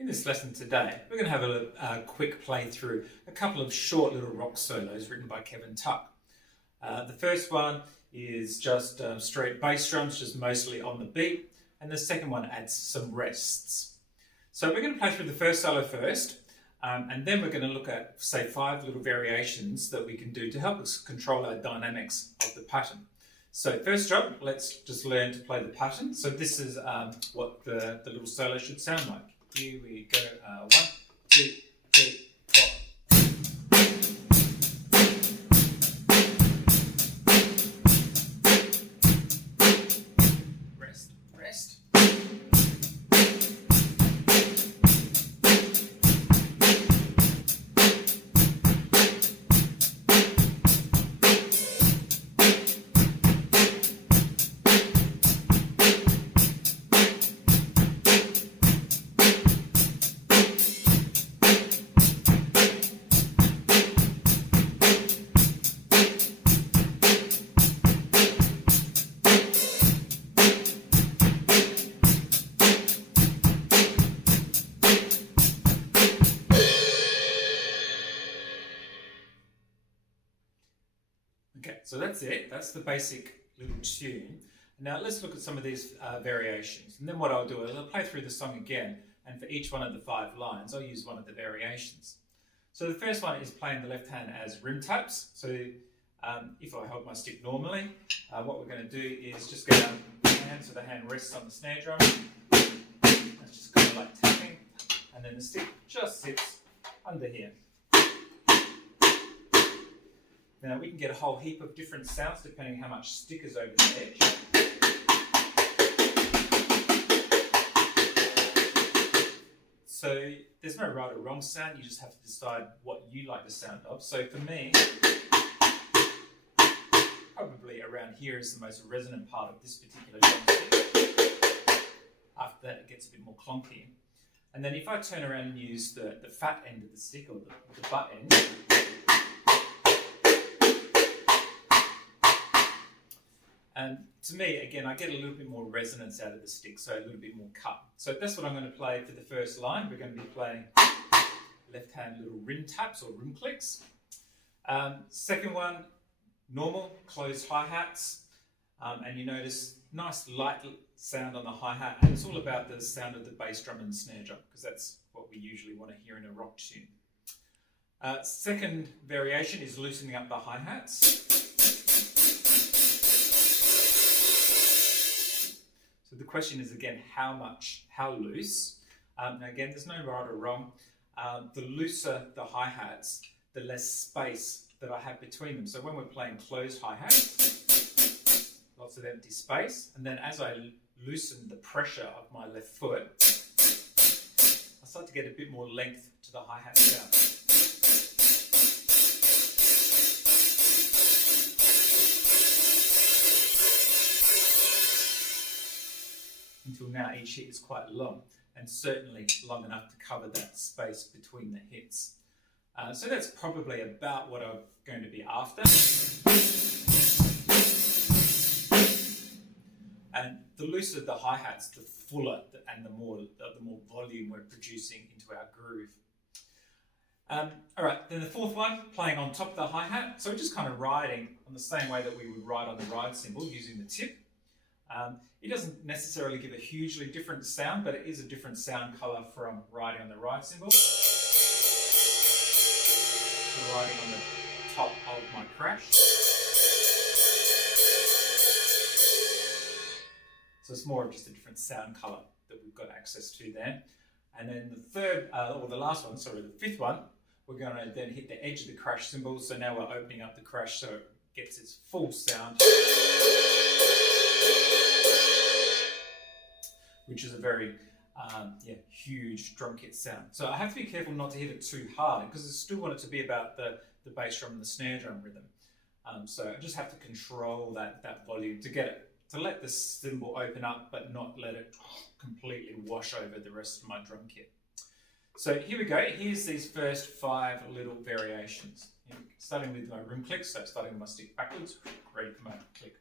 In this lesson today, we're going to have a quick play through a couple of short little rock solos written by Kevin Tuck. The first one is just straight bass drums, just mostly on the beat, and the second one adds some rests. So we're going to play through the first solo first, and then we're going to look at, say, 5 little variations that we can do to help us control our dynamics of the pattern. So first job, let's just learn to play the pattern. So this is what the little solo should sound like. Here we go. 1, 2, 3, 4. Rest, rest. Okay, so that's it. That's the basic little tune. Now let's look at some of these variations. And then what I'll do is I'll play through the song again, and for each one of the 5 lines, I'll use one of the variations. So the first one is playing the left hand as rim taps. So if I hold my stick normally, what we're going to do is just go down the hand so the hand rests on the snare drum. That's just kind of like tapping, and then the stick just sits under here. Now we can get a whole heap of different sounds depending on how much stick is over the edge. So there's no right or wrong sound, you just have to decide what you like the sound of. So for me, probably around here is the most resonant part of this particular drum stick. After that it gets a bit more clunky. And then if I turn around and use the fat end of the stick, or the butt end, and to me, again, I get a little bit more resonance out of the stick, so a little bit more cut. So that's what I'm going to play for the first line. We're going to be playing left-hand little rim taps or rim clicks. Second one, normal closed hi-hats. And you notice nice light sound on the hi-hat, and it's all about the sound of the bass drum and snare drum, because that's what we usually want to hear in a rock tune. Second variation is loosening up the hi-hats. So the question is again, how loose? Now again, there's no right or wrong. The looser the hi-hats, the less space that I have between them. So when we're playing closed hi-hats, lots of empty space. And then as I loosen the pressure of my left foot, I start to get a bit more length to the hi-hat sound. Until now each hit is quite long, and certainly long enough to cover that space between the hits. So that's probably about what I'm going to be after. And the looser the hi-hats, the fuller and the more volume we're producing into our groove. All right, then the fourth one, playing on top of the hi-hat. So we're just kind of riding on the same way that we would ride on the ride cymbal using the tip. It doesn't necessarily give a hugely different sound, but it is a different sound colour from riding on the ride cymbal. So riding on the top of my crash. So it's more of just a different sound colour that we've got access to there. And then the third, or the last one, sorry, the fifth one, we're going to then hit the edge of the crash cymbal. So now we're opening up the crash so it gets its full sound, which is a very huge drum kit sound. So I have to be careful not to hit it too hard, because I still want it to be about the bass drum and the snare drum rhythm. So I just have to control that volume to get it, to let the cymbal open up, but not let it completely wash over the rest of my drum kit. So here we go. Here's these first 5 little variations. Starting with my rim clicks, so starting with my stick backwards, ready for my click.